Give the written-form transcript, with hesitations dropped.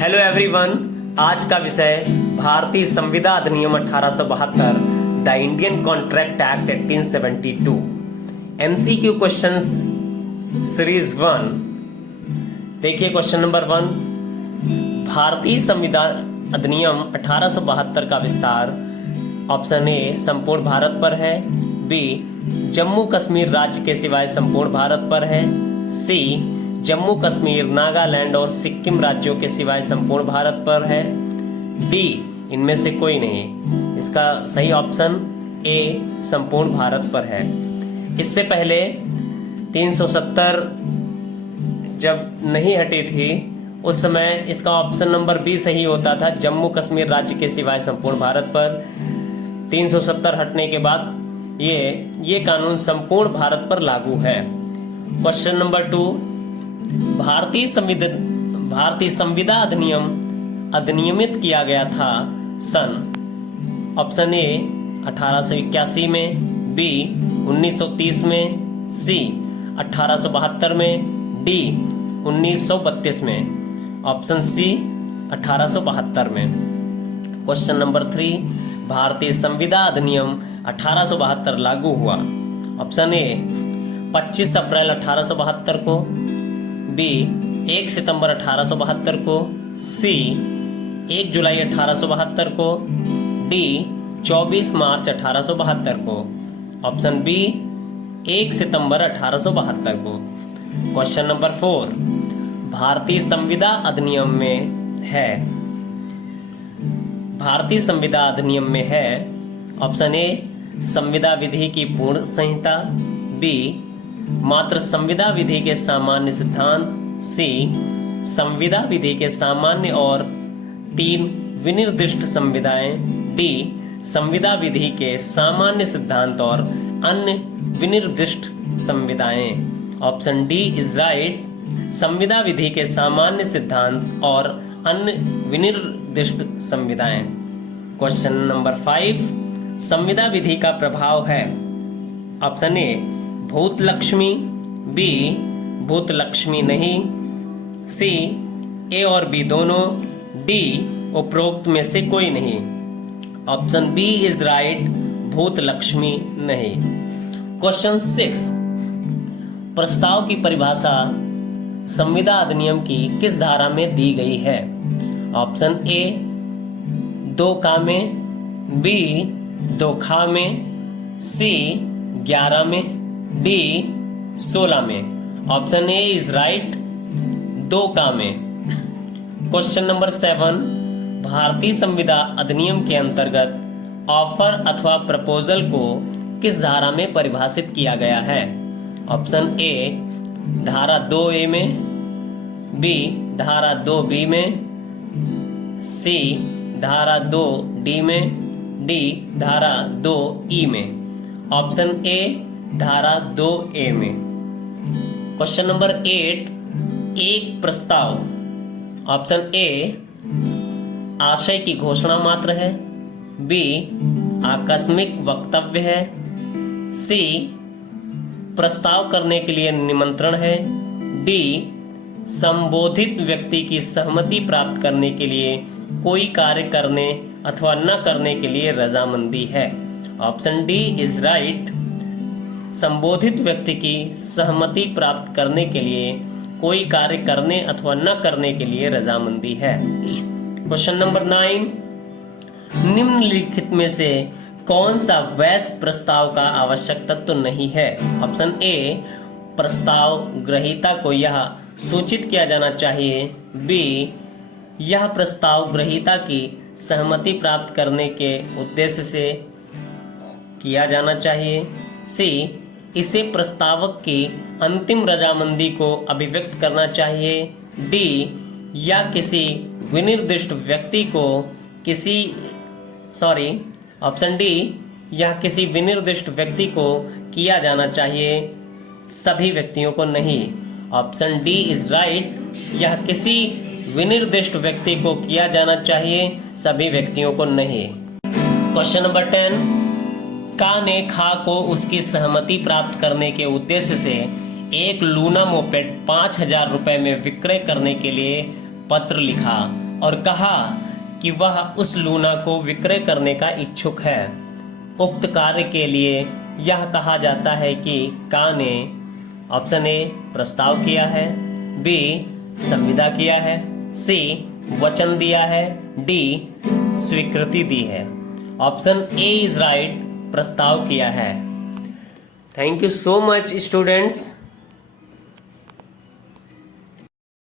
Hello everyone, आज का विषय भारतीय संविदा अधिनियम 1872 the Indian contract act 1872 MCQ questions series 1। देखिए क्वेश्चन नंबर 1, भारतीय संविदा अधिनियम 1872 का विस्तार ऑप्शन ए संपूर्ण भारत पर है, बी जम्मू कश्मीर राज्य के सिवाय संपूर्ण भारत पर है, सी जम्मू कश्मीर, नागालैंड और सिक्किम राज्यों के सिवाय संपूर्ण भारत पर है, डी इनमें से कोई नहीं। इसका सही ऑप्शन ए संपूर्ण भारत पर है। इससे पहले 370 जब नहीं हटी थी उस समय इसका ऑप्शन नंबर बी सही होता था, जम्मू कश्मीर राज्य के सिवाय संपूर्ण भारत पर। 370 हटने के बाद ये कानून संपूर्ण भारत पर लागू है। क्वेश्चन नंबर 2, भारतीय संविदा अधिनियम अधिनियमित किया गया था सन ऑप्शन ए 1881 में, बी 1930 में, सी 1872 में, डी 1932 में। ऑप्शन सी 1872 में। क्वेश्चन नंबर 3, भारतीय संविदा अधिनियम 1872 लागू हुआ। ऑप्शन ए 25 अप्रैल 1872 को, बी 1 सितंबर 1872 को, सी 1 जुलाई 1872 को, डी 24 मार्च 1872 को। ऑप्शन बी 1 सितंबर 1872 को। क्वेश्चन नंबर 4, भारतीय संविदा अधिनियम में है, भारतीय संविदा अधिनियम में है ऑप्शन ए संविदा विधि की पूर्ण संहिता, बी मात्र संविदा विधि के सामान्य सिद्धांत, सी संविदा विधि के सामान्य और 3 विनिर्दिष्ट संविधाएं, डी संविदा विधि के सामान्य सिद्धांत और अन्य विनिर्दिष्ट संविधाएं। ऑप्शन डी इज राइट, संविदा विधि के सामान्य सिद्धांत और अन्य विनिर्दिष्ट संविधाएं। क्वेश्चन नंबर 5, संविदा विधि का प्रभाव है ऑप्शन ए भूत लक्ष्मी, बी भूत लक्ष्मी नहीं, सी ए और बी दोनों, डी उपरोक्त में से कोई नहीं। ऑप्शन बी इज राइट, भूत लक्ष्मी नहीं। क्वेश्चन 6, प्रस्ताव की परिभाषा संविदा अधिनियम की किस धारा में दी गई है? ऑप्शन ए 2 का में, बी 2 खा में, सी 11 में, डी 16 में। ऑप्शन ए इज राइट, 2 का में। क्वेश्चन नंबर 7, भारतीय संविदा अधिनियम के अंतर्गत ऑफर अथवा प्रपोजल को किस धारा में परिभाषित किया गया है? ऑप्शन ए धारा 2A में, बी धारा 2B में, सी धारा 2D में, डी धारा 2E में। ऑप्शन ए धारा 2A में। क्वेश्चन नंबर 8, एक प्रस्ताव ऑप्शन ए आशय की घोषणा मात्र है, बी आकस्मिक वक्तव्य है, सी प्रस्ताव करने के लिए निमंत्रण है, डी संबोधित व्यक्ति की सहमति प्राप्त करने के लिए कोई कार्य करने अथवा न करने के लिए रजामंदी है। ऑप्शन डी इज राइट, संबोधित व्यक्ति की सहमति प्राप्त करने के लिए कोई कार्य करने अथवा न करने के लिए रजामंदी है। क्वेश्चन नंबर 9, निम्नलिखित में से कौन सा वैध प्रस्ताव का आवश्यक तत्व नहीं है? ऑप्शन ए प्रस्ताव ग्रहीता को यह सूचित किया जाना चाहिए, बी यह प्रस्ताव ग्रहीता की सहमति प्राप्त करने के उद्देश्य से किया जाना चाहिए, सी इसे प्रस्तावक की अंतिम रजामंदी को अभिव्यक्त करना चाहिए, डी या किसी विनिर्दिष्ट व्यक्ति को ऑप्शन डी या किसी विनिर्दिष्ट व्यक्ति को किया जाना चाहिए, सभी व्यक्तियों को नहीं। ऑप्शन डी इज राइट, यह किसी विनिर्दिष्ट व्यक्ति को किया जाना चाहिए, सभी व्यक्तियों को नहीं। क्वेश्चन नंबर 10, का ने खा को उसकी सहमति प्राप्त करने के उद्देश्य से एक लूना मोपेड 5,000 रुपए में विक्रय करने के लिए पत्र लिखा। और कहा कि वह उस लूना को विक्रय करने का इच्छुक है। उक्त कार्य के लिए यह कहा जाता है कि का ने ऑप्शन ए प्रस्ताव किया है, बी संविदा किया है, सी वचन दिया है, डी स्वीकृति दी है। ऑप्शन ए इज राइट, प्रस्ताव किया है। Thank you so much students.